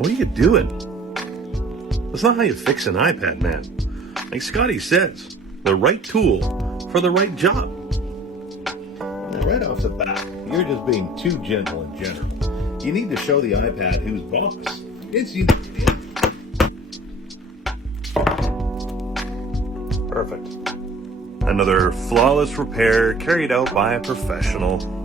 What are you doing? That's not how you fix an iPad, man. Like Scotty says, the right tool for the right job. Now, right off the bat, you're just being too gentle in general. You need to show the iPad who's boss. It's you. Perfect. Another flawless repair carried out by a professional.